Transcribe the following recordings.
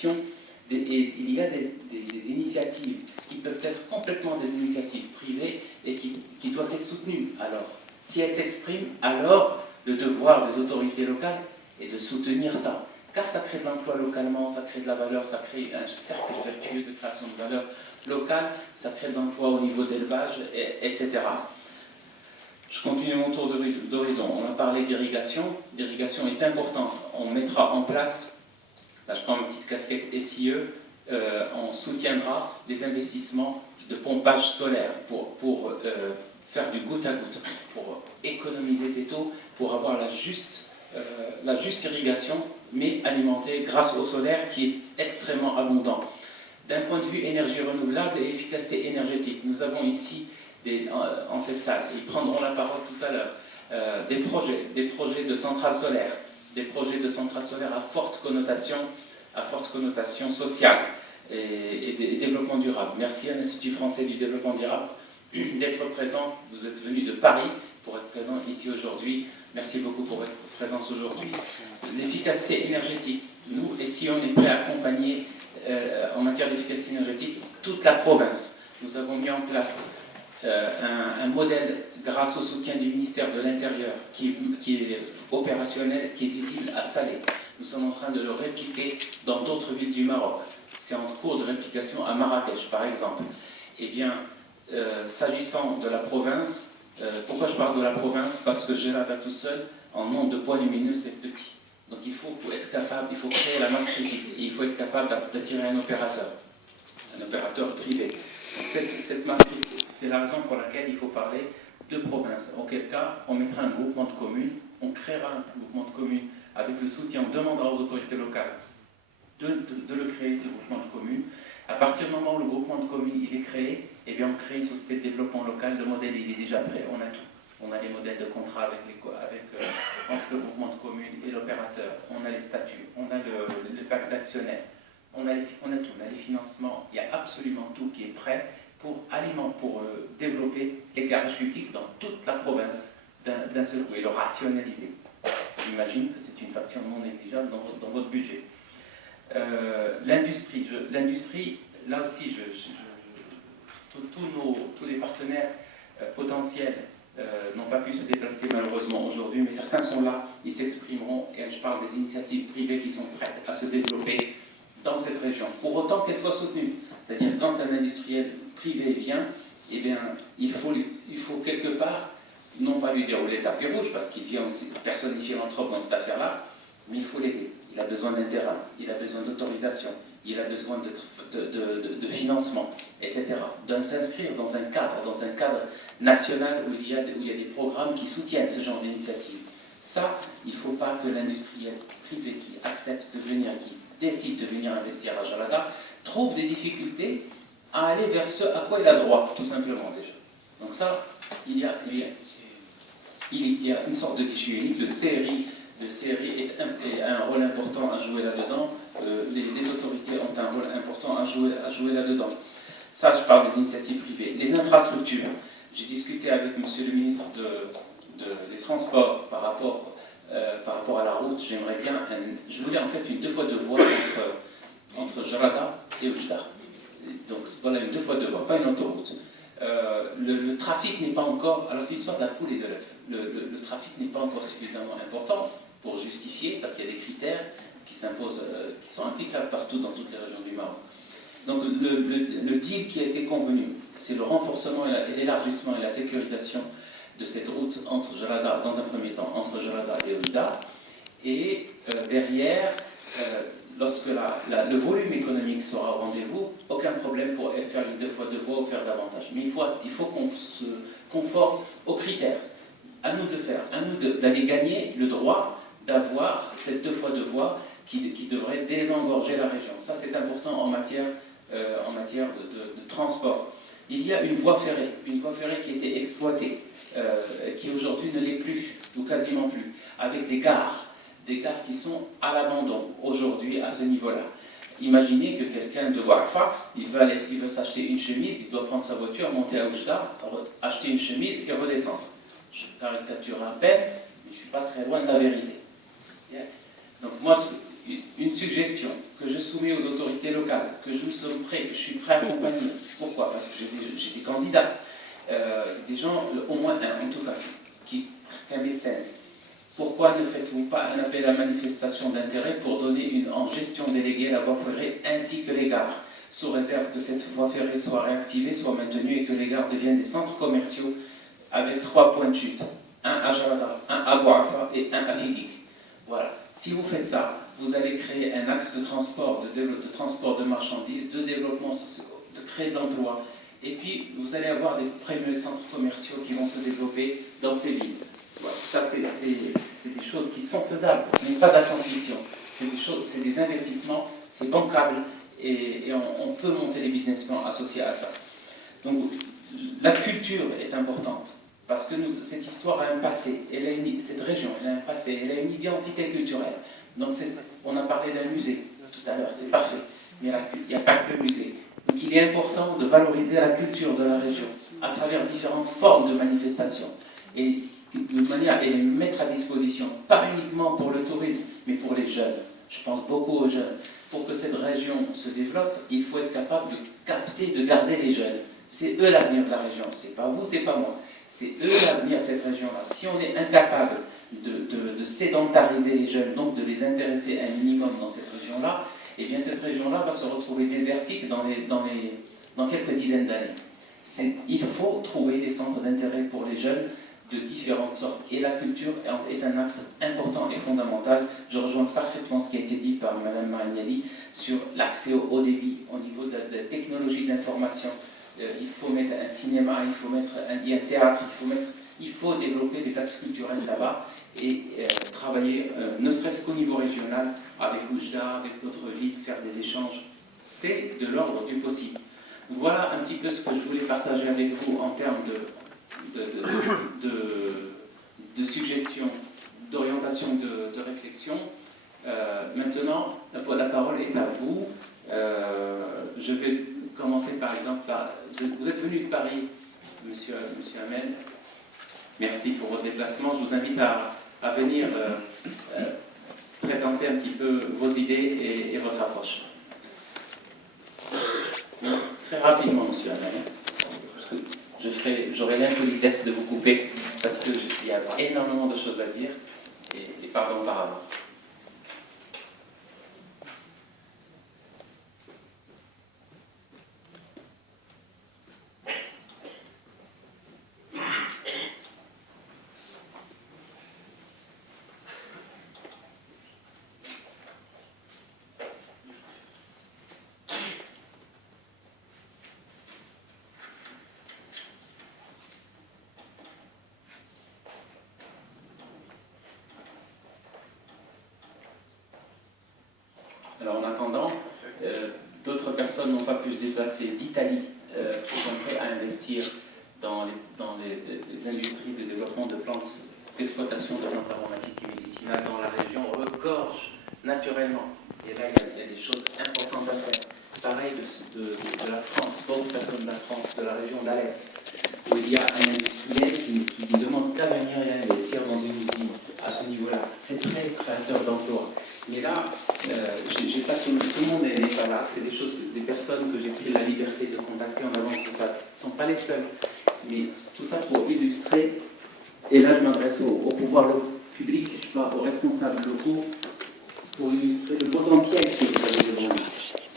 l'action, et il y a des initiatives qui peuvent être complètement des initiatives privées et qui doivent être soutenues. Alors, si elles s'expriment, alors le devoir des autorités locales est de soutenir ça. Car ça crée de l'emploi localement, ça crée de la valeur, ça crée un cercle vertueux de création de valeur locale, ça crée de l'emploi au niveau d'élevage, etc. Je continue mon tour d'horizon. On a parlé d'irrigation. L'irrigation est importante. On mettra en place, là je prends ma petite casquette SIE, on soutiendra les investissements de pompage solaire pour faire du goutte à goutte, pour économiser cette eau, pour avoir la juste irrigation, mais alimentée grâce au solaire qui est extrêmement abondant. D'un point de vue énergie renouvelable et efficacité énergétique, nous avons ici en cette salle, ils prendront la parole tout à l'heure, des projets de centrales solaires, à forte connotation sociale et développement durable. Merci à l'Institut français du développement durable d'être présent. Vous êtes venu de Paris pour être présent ici aujourd'hui. Merci beaucoup pour votre présence aujourd'hui. L'efficacité énergétique. Nous, ici, on est prêt à accompagner en matière d'efficacité énergétique toute la province. Nous avons mis en place un modèle grâce au soutien du ministère de l'Intérieur qui est opérationnel, qui est visible à Salé. Nous sommes en train de le répliquer dans d'autres villes du Maroc. C'est en cours de réplication à Marrakech, par exemple. Eh bien, s'agissant de la province, pourquoi je parle de la province? Parce que Gerada tout seul, en nombre de points lumineux, c'est petit. Donc il faut être capable, il faut créer la masse critique, et il faut être capable d'attirer un opérateur privé. Donc cette masse critique, c'est la raison pour laquelle il faut parler de province. Auquel cas, on mettra un groupement de communes, on créera un groupement de communes avec le soutien, on demandera aux autorités locales de le créer, ce groupement de communes. À partir du moment où le groupement de communes il est créé, eh bien on crée une société de développement local, le modèle il est déjà prêt, on a tout. On a les modèles de contrat entre le groupement de communes et l'opérateur, on a les statuts, on a le pacte d'actionnaires, on a tout, on a les financements, il y a absolument tout qui est prêt pour développer l'éclairage public dans toute la province d'un seul coup et le rationaliser. J'imagine que c'est une facture non négligeable dans votre budget. L'industrie, là aussi, tous les partenaires potentiels n'ont pas pu se déplacer malheureusement aujourd'hui, mais certains sont là, ils s'exprimeront, et je parle des initiatives privées qui sont prêtes à se développer dans cette région, pour autant qu'elles soient soutenues. C'est-à-dire quand un industriel privé vient, eh bien, il faut quelque part, non pas lui dérouler tapis rouge, parce qu'il vient aussi personnifier l'anthrope dans cette affaire-là, mais il faut l'aider. Il a besoin d'un terrain, il a besoin d'autorisation, il a besoin de financement, etc. De s'inscrire dans un cadre national où il y a des programmes qui soutiennent ce genre d'initiative. Ça, il ne faut pas que l'industriel privé qui accepte de venir, qui décide de venir investir à Jalada, trouve des difficultés à aller vers ce à quoi il a droit, tout simplement déjà. Donc ça, il y a une sorte de guichet unique, le CRI a un rôle important à jouer là-dedans, les autorités ont un rôle important à jouer là-dedans. Ça, je parle des initiatives privées. Les infrastructures, j'ai discuté avec monsieur le ministre des Transports par rapport à la route. J'aimerais bien, je voulais en fait une 2 fois 2 voies entre Jarada et Oujda. Donc voilà, une 2 fois 2 voies, pas une autoroute. Le trafic n'est pas encore, alors c'est l'histoire de la poule et de l'œuf. Le trafic n'est pas encore suffisamment important pour justifier, parce qu'il y a des critères qui s'imposent, qui sont applicables partout dans toutes les régions du Maroc. Donc le deal qui a été convenu, c'est le renforcement et l'élargissement et la sécurisation de cette route entre Jarada, dans un premier temps, entre Jarada et Oujda, et derrière, lorsque le volume économique sera au rendez-vous, aucun problème pour faire une 2 fois 2 voies ou faire davantage. Mais il faut qu'on se conforme aux critères. À nous de faire, à nous d'aller gagner le droit d'avoir cette 2 fois 2 voies qui devrait désengorger la région. Ça, c'est important en matière de transport. Il y a une voie ferrée qui a été exploitée, qui aujourd'hui ne l'est plus, ou quasiment plus, avec des gares qui sont à l'abandon aujourd'hui à ce niveau-là. Imaginez que quelqu'un de Ouarfa, il veut s'acheter une chemise, il doit prendre sa voiture, monter à Oujda, acheter une chemise et redescendre. Je caricature à peine, mais je ne suis pas très loin de la vérité. Donc moi, une suggestion, que je soumets aux autorités locales, que je suis prêt à accompagner. Pourquoi? Parce que j'ai des candidats, des gens, au moins un en tout cas, qui presque un mécène. Pourquoi ne faites-vous pas un appel à manifestation d'intérêt pour donner en gestion déléguée la voie ferrée ainsi que les gares, sous réserve que cette voie ferrée soit réactivée, soit maintenue et que les gares deviennent des centres commerciaux avec 3 points de chute, un à Jarada, un à Bouafa et un à Figuig. Voilà. Si vous faites ça, vous allez créer un axe de transport, de transport de marchandises, de développement social, de créer de l'emploi. Et puis, vous allez avoir des premiers centres commerciaux qui vont se développer dans ces villes. Voilà. Ça, c'est des choses qui sont faisables. Ce n'est pas de la science-fiction. C'est des investissements, c'est bancable, et on peut monter les business plans associés à ça. Donc, la culture est importante. Parce que cette histoire a un passé, cette région elle a un passé, elle a une identité culturelle. Donc on a parlé d'un musée tout à l'heure, c'est parfait, mais il n'y a pas que le musée. Donc il est important de valoriser la culture de la région à travers différentes formes de manifestations et de manière à les mettre à disposition, pas uniquement pour le tourisme, mais pour les jeunes. Je pense beaucoup aux jeunes. Pour que cette région se développe, il faut être capable de capter, de garder les jeunes. C'est eux l'avenir de la région, c'est pas vous, c'est pas moi. C'est eux l'avenir de cette région-là. Si on est incapable de sédentariser les jeunes, donc de les intéresser un minimum dans cette région-là, eh bien cette région-là va se retrouver désertique dans quelques dizaines d'années. Il faut trouver des centres d'intérêt pour les jeunes de différentes sortes. Et la culture est un axe important et fondamental. Je rejoins parfaitement ce qui a été dit par Mme Marignelli sur l'accès au haut débit, au niveau de la technologie de l'information. Il faut mettre un cinéma, il faut mettre un théâtre, il faut développer des axes culturels là-bas et travailler, ne serait-ce qu'au niveau régional, avec Oujda, avec d'autres villes, faire des échanges. C'est de l'ordre du possible. Voilà un petit peu ce que je voulais partager avec vous en termes de suggestions, d'orientation, de réflexion. Maintenant, la parole est à vous. Je vais commencer par exemple par... Vous êtes venu de Paris, monsieur Hamel. Merci pour votre déplacement. Je vous invite à venir présenter un petit peu vos idées et votre approche. Très rapidement, monsieur Hamel. J'aurai l'impolitesse de vous couper parce qu'il y a énormément de choses à dire et pardon par avance. Alors en attendant, d'autres personnes n'ont pas pu se déplacer d'Italie, qui sont prêts à investir dans les industries de développement de plantes, d'exploitation de plantes aromatiques et médicinales dans la région regorge naturellement. Et là, il y a des choses importantes à faire. Pareil de la France, d'autres personnes de la France, de la région d'Alès, où il y a un industriel qui ne demande qu'à venir et investir dans une usine à ce niveau-là. C'est très créateur d'emplois. Mais là, j'ai pas tout le monde n'est pas là. C'est des personnes que j'ai pris la liberté de contacter en avance de phase. Ils ne sont pas les seuls. Mais tout ça pour illustrer, et là je m'adresse au pouvoir public, aux responsables locaux, pour illustrer le potentiel que vous avez devant vous.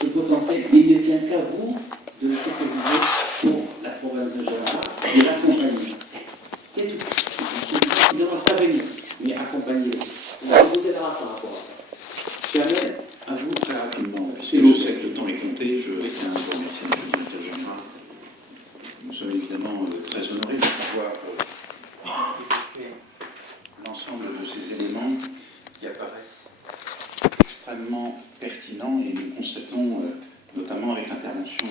Ce potentiel, il ne tient qu'à vous de le sécuriser pour la province de Jarama et l'accompagner. C'est tout. Je ne demande pas venir, mais accompagner. On vous aidera par rapport à ça. Jamais, à vous très rapidement. Puisque je sais que le temps est compté, je tiens à vous remercier, M. le directeur général. Nous sommes évidemment très honorés de pouvoir l'ensemble de ces éléments qui apparaissent extrêmement pertinents et nous constatons, notamment avec l'intervention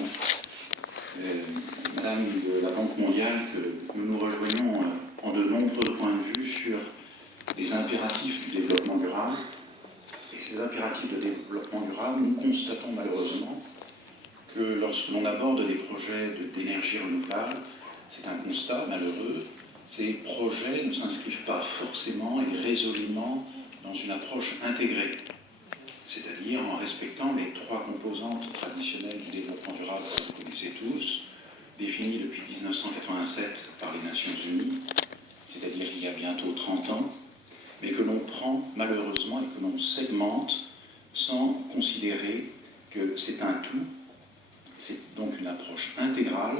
Madame de la Banque mondiale, que nous nous rejoignons en de nombreux points de vue sur les impératifs du développement durable. Et ces impératifs de développement durable, nous constatons malheureusement que lorsque l'on aborde des projets d'énergie renouvelable, c'est un constat malheureux, ces projets ne s'inscrivent pas forcément et résolument dans une approche intégrée. c'est-à-dire en respectant les trois composantes traditionnelles du développement durable que vous connaissez tous, définies depuis 1987 par les Nations Unies, c'est-à-dire il y a bientôt 30 ans, mais que l'on prend malheureusement et que l'on segmente sans considérer que c'est un tout, c'est donc une approche intégrale,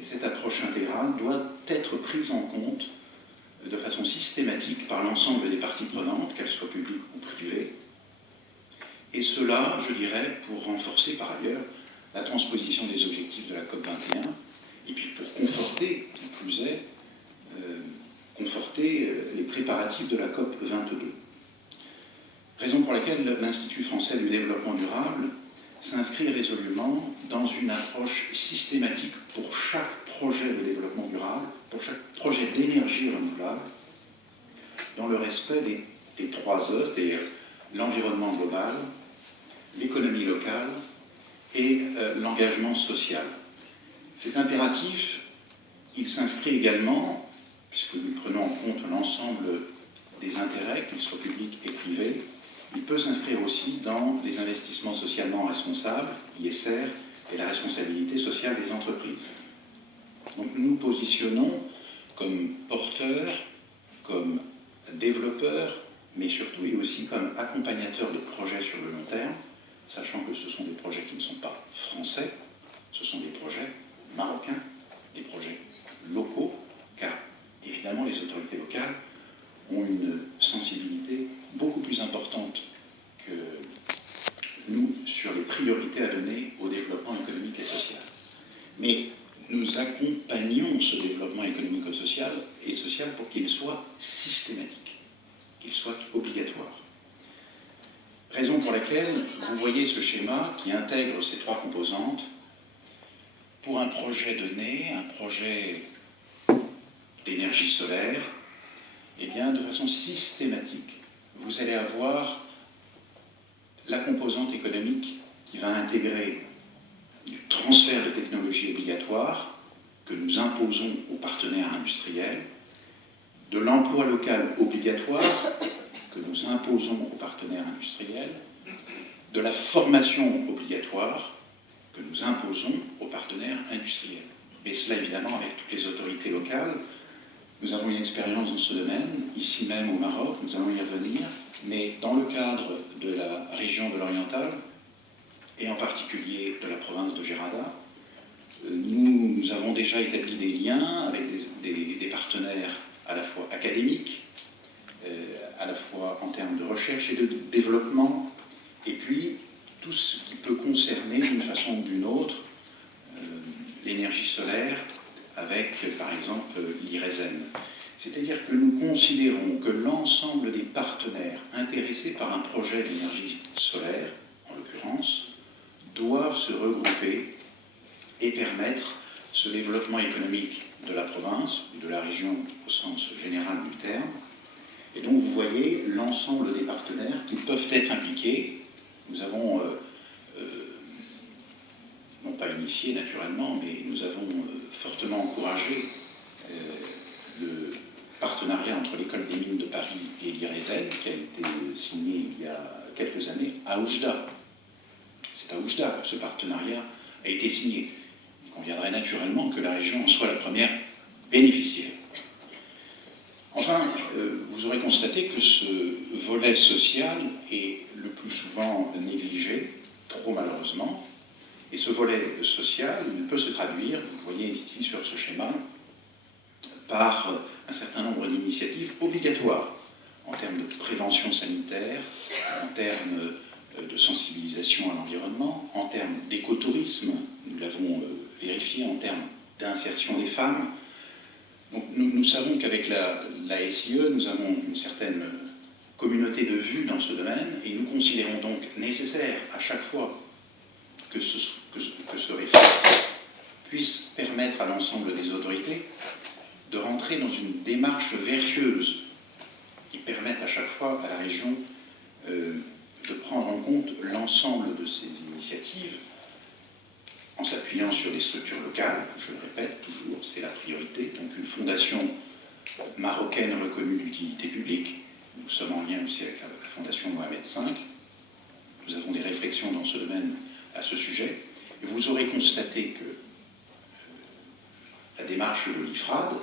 et cette approche intégrale doit être prise en compte de façon systématique par l'ensemble des parties prenantes, qu'elles soient publiques ou privées, et cela, je dirais, pour renforcer par ailleurs la transposition des objectifs de la COP21, et puis pour conforter, qui plus est, conforter les préparatifs de la COP22. Raison pour laquelle l'Institut français du développement durable s'inscrit résolument dans une approche systématique pour chaque projet de développement durable, pour chaque projet d'énergie renouvelable, dans le respect des trois E, c'est-à-dire l'environnement global, l'économie locale et l'engagement social. Cet impératif, il s'inscrit également, puisque nous prenons en compte l'ensemble des intérêts, qu'ils soient publics et privés, il peut s'inscrire aussi dans les investissements socialement responsables, ISR, et la responsabilité sociale des entreprises. Donc nous nous positionnons comme porteurs, comme développeurs, mais surtout et aussi comme accompagnateurs de projets sur le long terme, sachant que ce sont des projets qui ne sont pas français, ce sont des projets marocains, des projets locaux, car évidemment les autorités locales ont une sensibilité beaucoup plus importante que nous sur les priorités à donner au développement économique et social. Mais nous accompagnons ce développement économique et social pour qu'il soit systématique, qu'il soit obligatoire. Raison pour laquelle vous voyez ce schéma qui intègre ces trois composantes. Pour un projet donné, un projet d'énergie solaire, eh bien, de façon systématique, vous allez avoir la composante économique qui va intégrer du transfert de technologies obligatoires que nous imposons aux partenaires industriels, de l'emploi local obligatoire que nous imposons aux partenaires industriels, de la formation obligatoire que nous imposons aux partenaires industriels. Et cela évidemment avec toutes les autorités locales. Nous avons une expérience dans ce domaine, ici même au Maroc, nous allons y revenir, mais dans le cadre de la région de l'Oriental, et en particulier de la province de Gerada, nous avons déjà établi des liens avec des partenaires à la fois académiques, à la fois en termes de recherche et de développement, et puis tout ce qui peut concerner d'une façon ou d'une autre l'énergie solaire, avec par exemple l'IRESEN. C'est-à-dire que nous considérons que l'ensemble des partenaires intéressés par un projet d'énergie solaire, en l'occurrence, doivent se regrouper et permettre ce développement économique de la province, de la région au sens général du terme. Et donc vous voyez l'ensemble des partenaires qui peuvent être impliqués. Nous avons, non pas initié naturellement, mais nous avons fortement encouragé le partenariat entre l'École des mines de Paris et l'IRESEN, qui a été signé il y a quelques années à Oujda. C'est à Oujda que ce partenariat a été signé. Il conviendrait naturellement que la région en soit la première bénéficiaire. Enfin, vous aurez constaté que ce volet social est le plus souvent négligé, trop malheureusement, et ce volet social ne peut se traduire, vous le voyez ici sur ce schéma, par un certain nombre d'initiatives obligatoires en termes de prévention sanitaire, en termes de sensibilisation à l'environnement, en termes d'écotourisme, nous l'avons vérifié, en termes d'insertion des femmes. Donc nous savons qu'avec la SIE, nous avons une certaine communauté de vues dans ce domaine, et nous considérons donc nécessaire à chaque fois que ce réflexe puisse permettre à l'ensemble des autorités de rentrer dans une démarche vertueuse qui permette à chaque fois à la région de prendre en compte l'ensemble de ces initiatives en s'appuyant sur des structures locales. Je le répète toujours, c'est la priorité. Donc une fondation marocaine reconnue d'utilité publique. Nous sommes en lien aussi avec la fondation Mohamed V. Nous avons des réflexions dans ce domaine à ce sujet. Et vous aurez constaté que la démarche de l'IFRAD,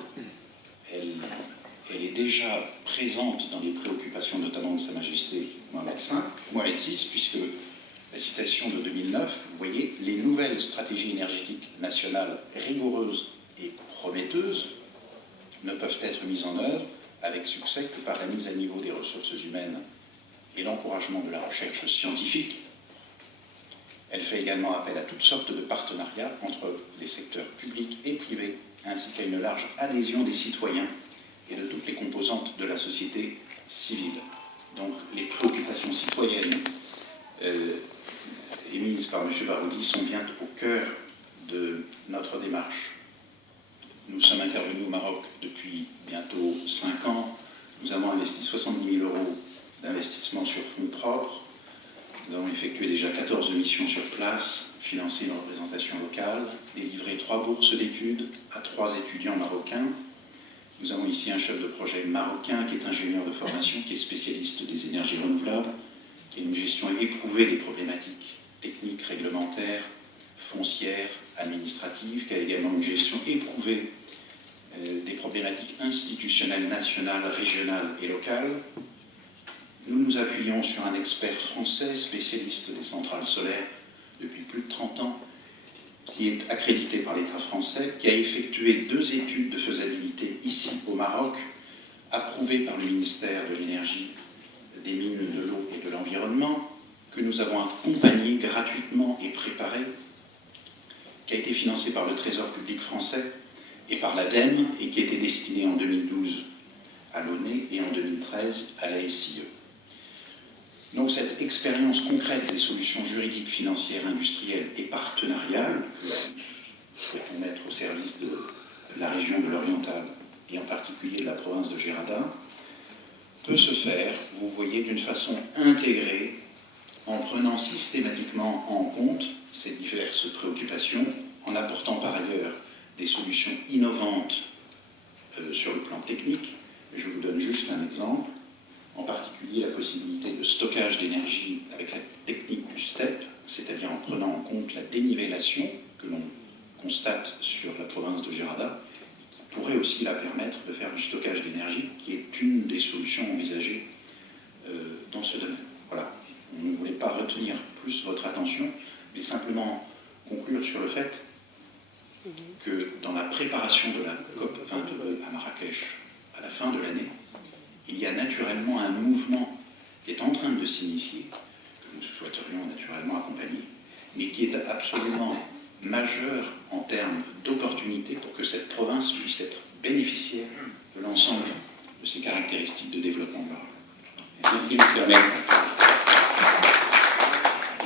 elle est déjà présente dans les préoccupations notamment de Sa Majesté Mohamed VI, puisque la citation de 2009, vous voyez, les nouvelles stratégies énergétiques nationales rigoureuses et prometteuses ne peuvent être mises en œuvre avec succès que par la mise à niveau des ressources humaines et l'encouragement de la recherche scientifique. Elle fait également appel à toutes sortes de partenariats entre les secteurs publics et privés, ainsi qu'à une large adhésion des citoyens et de toutes les composantes de la société civile. Donc les préoccupations citoyennes émises par M. Baroudi sont bien au cœur de notre démarche. Nous sommes intervenus au Maroc depuis bientôt 5 ans. Nous avons investi 70 000 € d'investissement sur fonds propres. Nous avons effectué déjà 14 missions sur place, financé une représentation locale, délivré 3 bourses d'études à 3 étudiants marocains. Nous avons ici un chef de projet marocain qui est ingénieur de formation, qui est spécialiste des énergies renouvelables, qui a une gestion éprouvée des problématiques techniques, réglementaires, foncières, administratives, qui a également une gestion éprouvée des problématiques institutionnelles nationales, régionales et locales. Nous nous appuyons sur un expert français, spécialiste des centrales solaires depuis plus de 30 ans, qui est accrédité par l'État français, qui a effectué 2 études de faisabilité ici au Maroc, approuvées par le ministère de l'Énergie, des Mines, de l'Eau et de l'Environnement, que nous avons accompagné gratuitement et préparé, qui a été financé par le Trésor public français et par l'ADEME, et qui a été destiné en 2012 à l'ONE et en 2013 à la SIE. Donc cette expérience concrète des solutions juridiques, financières, industrielles et partenariales que nous souhaitons mettre au service de la région de l'Oriental et en particulier de la province de Gerada peut se faire, vous voyez, d'une façon intégrée en prenant systématiquement en compte ces diverses préoccupations, en apportant par ailleurs des solutions innovantes sur le plan technique. Je vous donne juste un exemple. En particulier la possibilité de stockage d'énergie avec la technique du STEP, c'est-à-dire en prenant en compte la dénivellation que l'on constate sur la province de Gerada, qui pourrait aussi la permettre de faire du stockage d'énergie, qui est une des solutions envisagées dans ce domaine. Voilà, on ne voulait pas retenir plus votre attention, mais simplement conclure sur le fait que dans la préparation de la COP22 à Marrakech à la fin de l'année, il y a naturellement un mouvement qui est en train de s'initier, que nous souhaiterions naturellement accompagner, mais qui est absolument majeur en termes d'opportunités pour que cette province puisse être bénéficiaire de l'ensemble de ces caractéristiques de développement durable. Merci, M. Hamel.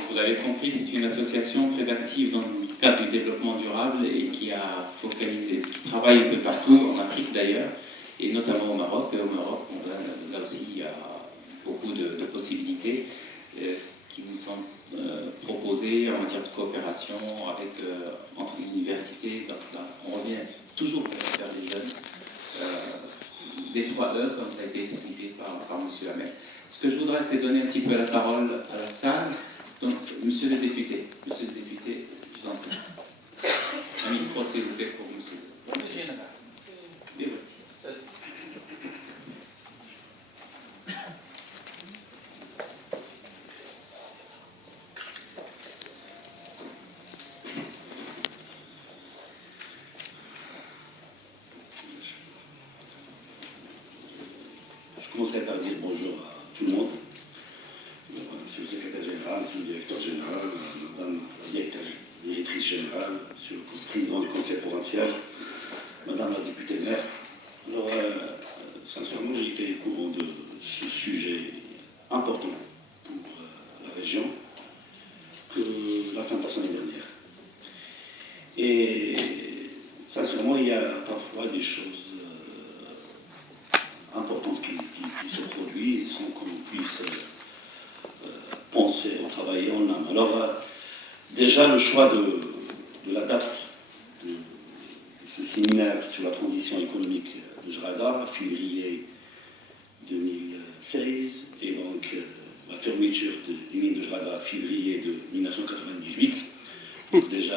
Vous l'avez compris, c'est une association très active dans le cadre du développement durable et qui a focalisé, qui travaille un peu partout, en Afrique d'ailleurs, et notamment au Maroc. Au Maroc, là aussi, il y a beaucoup de possibilités qui nous sont proposées en matière de coopération avec, entre l'université. On revient toujours à l'affaire des jeunes, des 3 E, comme ça a été expliqué par M. Hamel. Ce que je voudrais, c'est donner un petit peu la parole à la salle. Donc, Monsieur le député, je vous en prie. Un micro, s'il vous plaît, pour monsieur. Bien, Je commencerai par dire bonjour à tout le monde. Monsieur le secrétaire général, monsieur le directeur général, madame la directrice générale, monsieur le président du conseil provincial, madame la députée maire. Alors, sincèrement, j'ai été au courant de ce sujet important pour la région que la fin de la semaine dernière. Et sincèrement, il y a parfois des choses importantes qui se produisent sans qu'on puisse penser ou travailler en âme. Alors, déjà, le choix de la date de ce séminaire sur la transition économique de Gerada, février 2016, et donc la fermeture des mines de Jrada en février de 1998, donc déjà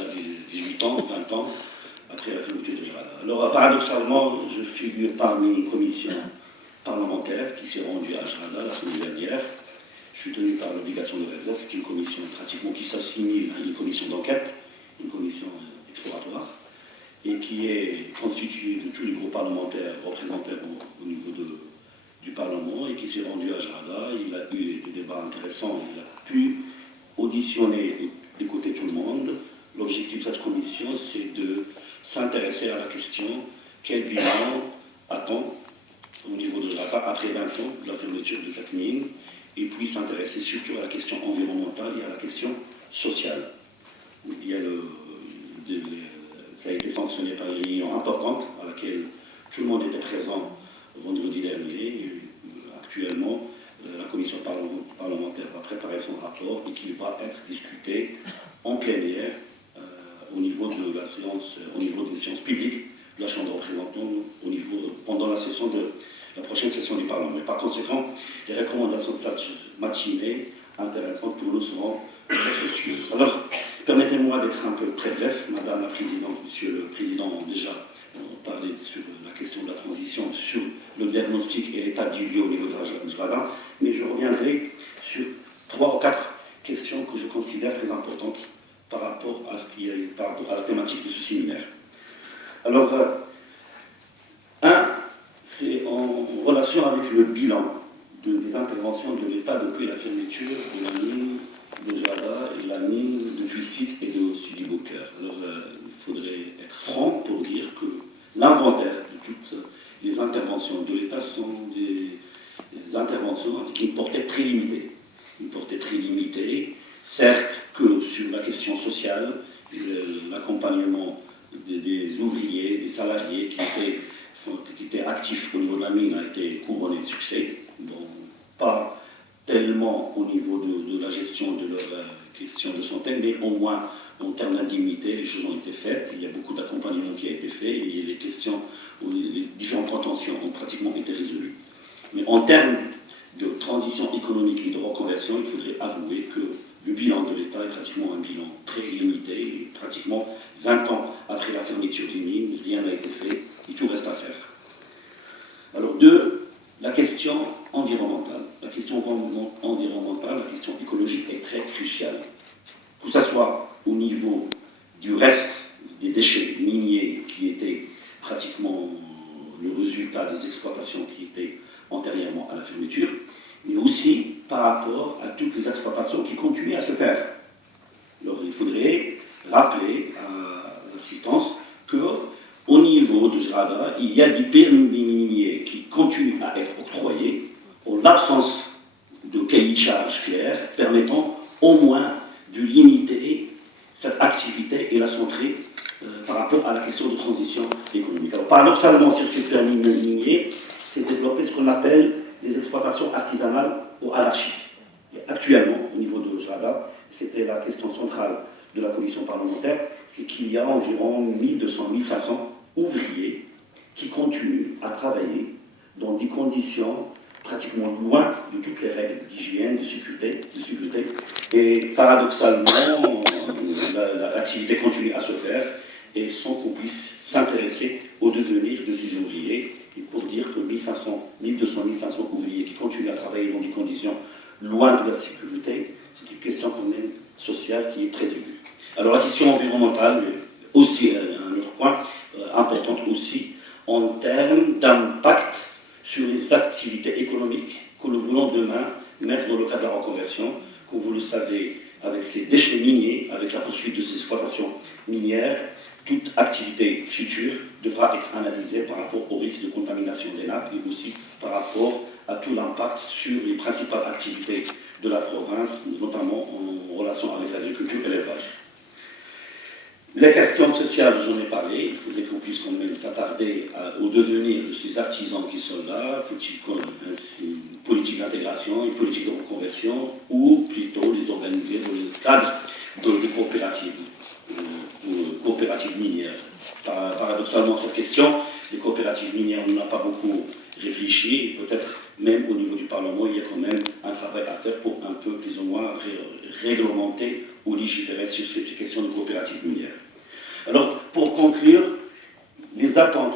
18 ans, 20 ans après la fermeture de Jrada. Alors paradoxalement, je figure parmi une commission parlementaire qui s'est rendue à Jrada la semaine dernière. Je suis tenu par l'obligation de réserve, c'est une commission pratiquement qui s'assimile à une commission d'enquête, une commission exploratoire, et qui est constituée de tous les groupes parlementaires représentés au niveau du Parlement, et qui s'est rendu à Jrada. Il a eu des débats intéressants, il a pu auditionner et écouter tout le monde. L'objectif de cette commission, c'est de s'intéresser à la question quel bilan attend au niveau de Jrada après 20 ans de la fermeture de cette mine, et puis s'intéresser surtout à la question environnementale et à la question sociale. Il y a ça a été sanctionné par une réunion importante à laquelle tout le monde était présent vendredi dernier. Actuellement, la commission parlementaire va préparer son rapport et qui va être discuté en plénière au niveau de la séance, au niveau des séances publiques de la Chambre des représentants pendant la prochaine session du Parlement. Mais par conséquent, les recommandations de cette matinée intéressantes pour nous seront respectueuses. Alors, permettez-moi d'être un peu très bref. Madame la Présidente, Monsieur le Président ont déjà parlé sur la question de la transition, sur le diagnostic et l'état du lieu au niveau de la Jrada, mais je reviendrai sur 3 ou 4 questions que je considère très importantes par rapport à la thématique de ce séminaire. Alors, c'est en relation avec le bilan des interventions de l'État depuis la fermeture de la mine de Jrada et la mine de Tuissit et de Sidi Bouker. Alors, il faudrait être franc pour dire que l'inventaire de toutes les interventions de l'État sont des interventions qui une portée très limitée. Une portée très limitée, certes que sur la question sociale, l'accompagnement des ouvriers, des salariés qui étaient actifs au niveau de la mine a été couronné de succès. Bon, pas tellement au niveau de la gestion de leurs questions de santé, mais au moins en termes d'indemnité, les choses ont été faites. Il y a beaucoup d'accompagnement qui a été fait et les questions, les différentes contentions ont pratiquement été résolues. Mais en termes de transition économique et de reconversion, il faudrait avouer que le bilan de l'État est pratiquement un bilan très limité. Et pratiquement 20 ans après la fermeture des mines, rien n'a été fait et tout reste à faire. Alors, la question environnementale. La question environnementale, la question écologique est très cruciale. Que ce soit au niveau du reste des déchets miniers qui étaient pratiquement le résultat des exploitations qui étaient antérieurement à la fermeture, mais aussi par rapport à toutes les exploitations qui continuent à se faire. Alors il faudrait rappeler à l'assistance qu'au niveau de Jrada, il y a des permis miniers qui continuent à être octroyés en l'absence de cahier de charge clair permettant au moins de limiter cette activité et la centrer par rapport à la question de transition économique. Alors, paradoxalement, sur ces permis miniers, s'est développé ce qu'on appelle des exploitations artisanales ou anarchiques. Et actuellement, au niveau de Jrada, c'était la question centrale de la commission parlementaire, c'est qu'il y a environ 1200-1500 ouvriers qui continuent à travailler dans des conditions pratiquement loin de toutes les règles d'hygiène, de sécurité. Et paradoxalement, l'activité continue à se faire et sans qu'on puisse s'intéresser au devenir de ces ouvriers. Et pour dire que 1200-1500 ouvriers qui continuent à travailler dans des conditions loin de la sécurité, c'est une question quand même sociale qui est très aiguë. Alors la question environnementale, aussi un autre point important aussi, en termes d'impact sur les activités économiques que nous voulons demain mettre dans le cadre de la reconversion, comme vous le savez, avec ces déchets miniers, avec la poursuite de ces exploitations minières, toute activité future devra être analysée par rapport au risque de contamination des nappes et aussi par rapport à tout l'impact sur les principales activités de la province, notamment en relation avec l'agriculture et l'élevage. Les questions sociales, j'en ai parlé, il faudrait qu'on puisse quand même s'attarder au devenir de ces artisans qui sont là, faut-il qu'on ait une politique d'intégration, une politique de reconversion, ou plutôt les organiser dans le cadre de coopératives minières. Paradoxalement, cette question les coopératives minières, on n'a pas beaucoup réfléchi. Peut-être même au niveau du Parlement, il y a quand même un travail à faire pour un peu plus ou moins réglementer ou légiférer sur ces questions de coopératives minières. Alors, pour conclure, les attentes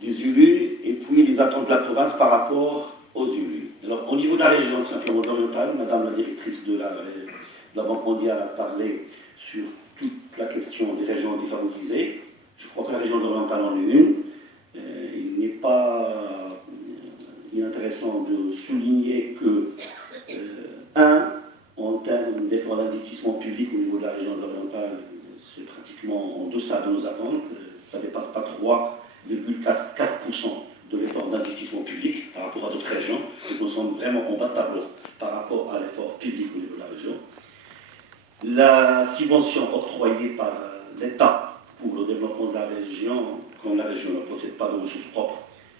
des élus et puis les attentes de la province par rapport aux élus. Alors, au niveau de la région, simplement orientale, Madame la directrice de la Banque mondiale a parlé sur toute la question des régions défavorisées. Je crois que la région orientale en est une. Il n'est pas inintéressant de souligner que, en termes d'efforts d'investissement public au niveau de la région orientale, c'est pratiquement en deçà de nos attentes. Ça ne dépasse pas 3,4% de l'effort d'investissement public par rapport à d'autres régions. Donc nous sommes vraiment en bas de tableau par rapport à l'effort public au niveau de la région. La subvention octroyée par l'État pour le développement de la région, comme la région ne possède pas de ressources propres,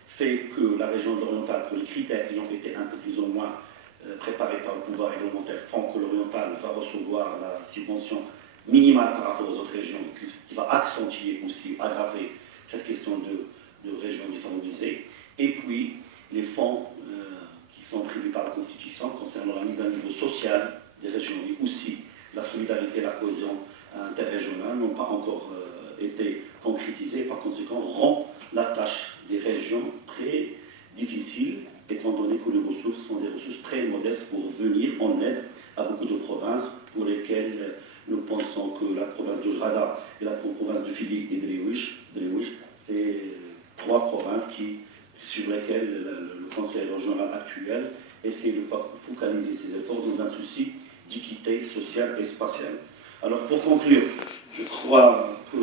fait que la région orientale, pour les critères qui ont été un peu plus ou moins préparés par le pouvoir réglementaire, font que l'orientale va recevoir la subvention minimale par rapport aux autres régions, qui va accentuer aussi, aggraver cette question de régions défavorisées. Et puis, les fonds qui sont prévus par la Constitution concernant la mise à niveau social des régions et aussi la solidarité et la cohésion interrégionale n'ont pas encore été concrétisés. Par conséquent, rend la tâche des régions très difficile, étant donné que les ressources sont des ressources très modestes pour venir en aide à beaucoup de provinces pour lesquelles nous pensons que la province de Jrada et la province de Fili et de Lewish, c'est trois provinces sur lesquelles le Conseil régional actuel essaie de focaliser ses efforts dans un souci d'équité sociale et spatiale. Alors pour conclure, je crois que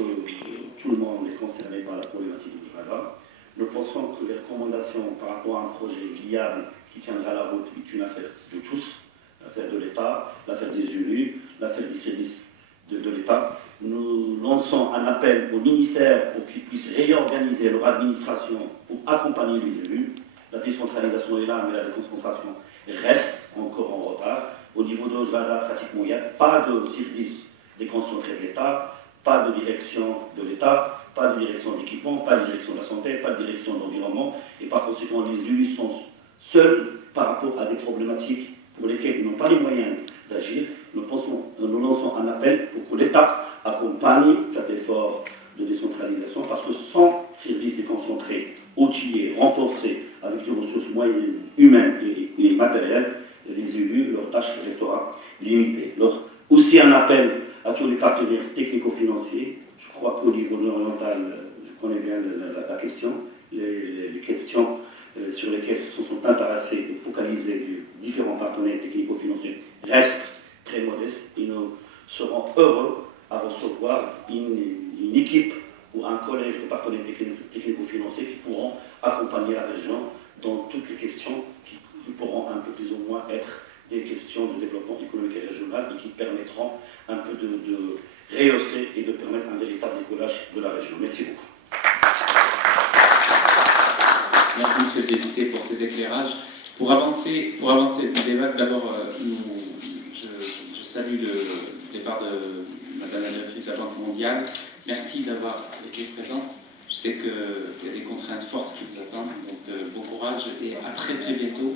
tout le monde est concerné par la problématique de Jrada. Nous pensons que les recommandations par rapport à un projet viable qui tiendra la route est une affaire de tous, l'affaire de l'État, l'affaire des élus, l'affaire des services de l'État. Nous lançons un appel au ministère pour qu'ils puissent réorganiser leur administration pour accompagner les élus. La décentralisation est là, mais la déconcentration reste encore en retard. Au niveau de Jrada, pratiquement, il n'y a pas de service déconcentré de l'État, pas de direction de l'État, pas de direction d'équipement, pas de direction de la santé, pas de direction de l'environnement, et par conséquent, les élus sont seuls par rapport à des problématiques pour lesquelles ils n'ont pas les moyens d'agir. Nous lançons un appel pour que l'État accompagne cet effort de décentralisation, parce que sans services déconcentrés, outillés, renforcés, avec des ressources moyennes, humaines et matérielles, les élus, leur tâche restera limitée. Alors, aussi un appel à tous les partenaires technico-financiers. Je crois qu'au niveau de l'oriental, je connais bien la question, les questions sur lesquelles se sont intéressés et focalisés les différents partenaires technico-financiers restent très modestes, et nous serons heureux à recevoir une équipe ou un collège de partenaires technico-financiers qui pourront accompagner la région dans toutes les questions qui pourront un peu plus ou moins être des questions de développement économique et régional et qui permettront un peu de rehausser et de permettre un véritable décollage de la région. Merci beaucoup. Merci, Monsieur le député, pour ces éclairages. Pour avancer le débat, d'abord, je salue le départ de Madame la directrice de la Banque mondiale. Merci d'avoir été présente. Je sais qu'il y a des contraintes fortes qui vous attendent, donc bon courage et à très très bientôt.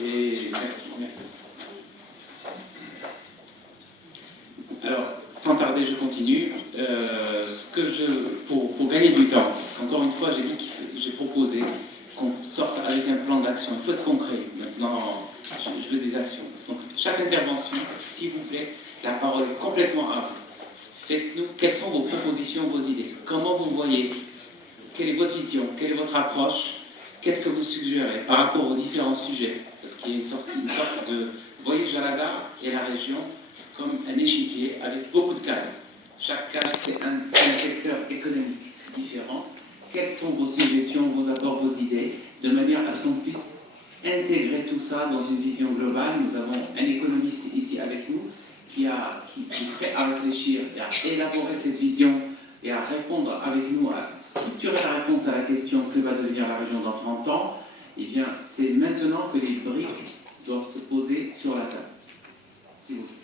Et merci. Alors, sans tarder, je continue. Pour gagner du temps, parce qu'encore une fois, j'ai proposé qu'on sorte avec un plan d'action. Il faut être concret. Maintenant, je veux des actions. Donc, chaque intervention, s'il vous plaît, la parole est complètement à vous. Faites-nous, quelles sont vos propositions, vos idées? Comment vous voyez? Quelle est votre vision? Quelle est votre approche? Qu'est-ce que vous suggérez par rapport aux différents sujets? Parce qu'il y a une sorte de voyage à la gare et la région comme un échiquier avec beaucoup de cases. Chaque case, c'est un secteur économique différent. Quelles sont vos suggestions, vos apports, vos idées, de manière à ce qu'on puisse intégrer tout ça dans une vision globale? Nous avons un économiste ici avec nous qui est prêt à réfléchir et à élaborer cette vision et à répondre avec nous, à structurer la réponse à la question que va devenir la région dans 30 ans. Eh bien, c'est maintenant que les briques doivent se poser sur la table. S'il vous plaît.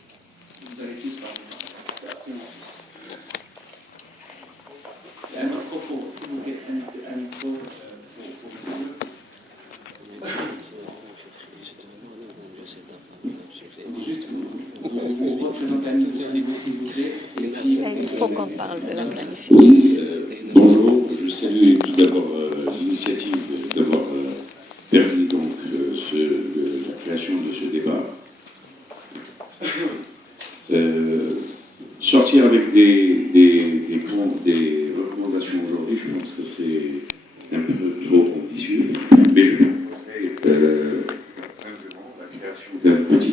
Vous allez tous parler. Un autre propos, s'il vous plaît. faut qu'on parle de la planification. Oui, bonjour. Je salue tout d'abord l'initiative d'avoir permis donc la création de ce débat. Sortir avec des recommandations aujourd'hui, je pense que c'est un peu trop ambitieux, mais je proposerai simplement la création d'un petit